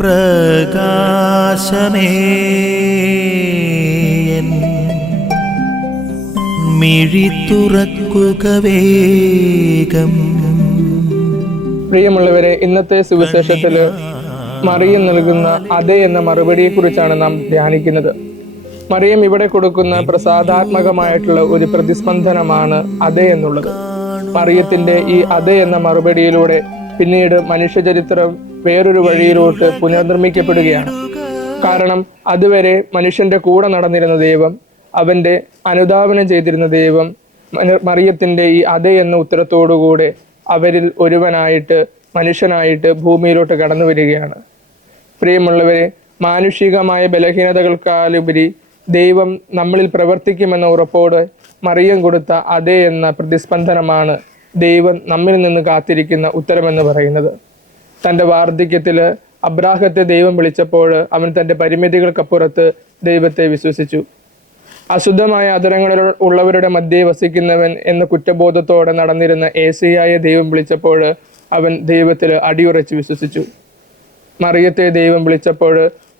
പ്രകാശമേ മിഴി തുറക്കുക വേഗം. പ്രിയമുള്ളവരെ, ഇന്നത്തെ സുവിശേഷത്തില് മറിയം നൽകുന്ന അതെ എന്ന മറുപടിയെ കുറിച്ചാണ് നാം ധ്യാനിക്കുന്നത്. മറിയം ഇവിടെ കൊടുക്കുന്ന പ്രസാദാത്മകമായിട്ടുള്ള ഒരു പ്രതിസ്പന്ദനമാണ് അതെ എന്നുള്ളത്. മറിയത്തിന്റെ ഈ അതെ എന്ന മറുപടിയിലൂടെ പിന്നീട് മനുഷ്യചരിത്രം വേറൊരു വഴിയിലോട്ട് പുനർനിർമ്മിക്കപ്പെടുകയാണ്. കാരണം അതുവരെ മനുഷ്യന്റെ കൂടെ നടന്നിരുന്ന ദൈവം, അവന്റെ അനുധാവനം ചെയ്തിരുന്ന ദൈവം, മറിയത്തിന്റെ ഈ അതെ എന്ന ഉത്തരത്തോടുകൂടെ അവരിൽ ഒരുവനായിട്ട്, മനുഷ്യനായിട്ട് ഭൂമിയിലോട്ട് കടന്നു വരികയാണ്. പ്രിയമുള്ളവരെ, മാനുഷികമായ ബലഹീനതകൾക്കാളുപരി ദൈവം നമ്മളിൽ പ്രവർത്തിക്കുമെന്ന ഉറപ്പോട് മറിയം കൊടുത്ത അതെ എന്ന പ്രതിസ്പന്ദനമാണ് ദൈവം നമ്മിൽ നിന്ന് കാത്തിരിക്കുന്ന ഉത്തരമെന്ന് പറയുന്നത്. തൻ്റെ വാർദ്ധക്യത്തിൽ അബ്രാഹത്തെ ദൈവം വിളിച്ചപ്പോൾ അവൻ തൻ്റെ പരിമിതികൾക്കപ്പുറത്ത് ദൈവത്തെ വിശ്വസിച്ചു. അശുദ്ധമായ അധരങ്ങളിൽ ഉള്ളവരുടെ മധ്യേ വസിക്കുന്നവൻ എന്ന കുറ്റബോധത്തോടെ നടന്നിരുന്ന ഏശയ്യായെ ദൈവം വിളിച്ചപ്പോൾ അവൻ ദൈവത്തിൽ അടിയുറച്ച് വിശ്വസിച്ചു. മറിയത്തെ ദൈവം വിളിച്ചപ്പോൾ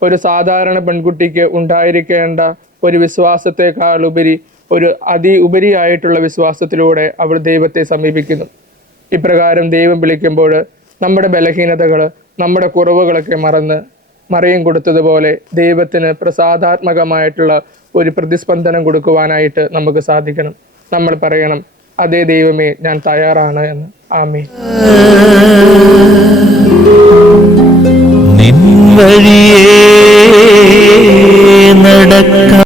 ഒരു സാധാരണ പെൺകുട്ടിക്ക് ഉണ്ടായിരിക്കേണ്ട ഒരു വിശ്വാസത്തെക്കാൾ ഉപരി ഒരു ഉപരിയായിട്ടുള്ള വിശ്വാസത്തിലൂടെ അവൾ ദൈവത്തെ സമീപിക്കുന്നു. ഇപ്രകാരം ദൈവം വിളിക്കുമ്പോൾ നമ്മുടെ ബലഹീനതകൾ, നമ്മുടെ കുറവുകളൊക്കെ മറന്ന് മറിയം കൊടുത്തതുപോലെ ദൈവത്തിന് പ്രസാദാത്മകമായിട്ടുള്ള ഒരു പ്രതിസ്പന്ദനം കൊടുക്കുവാനായിട്ട് നമുക്ക് സാധിക്കണം. നമ്മൾ പറയണം, അതേ ദൈവമേ, ഞാൻ തയ്യാറാണ് എന്ന്. ആമേൻ. നിൻ വഴിയേ നടക്കാം.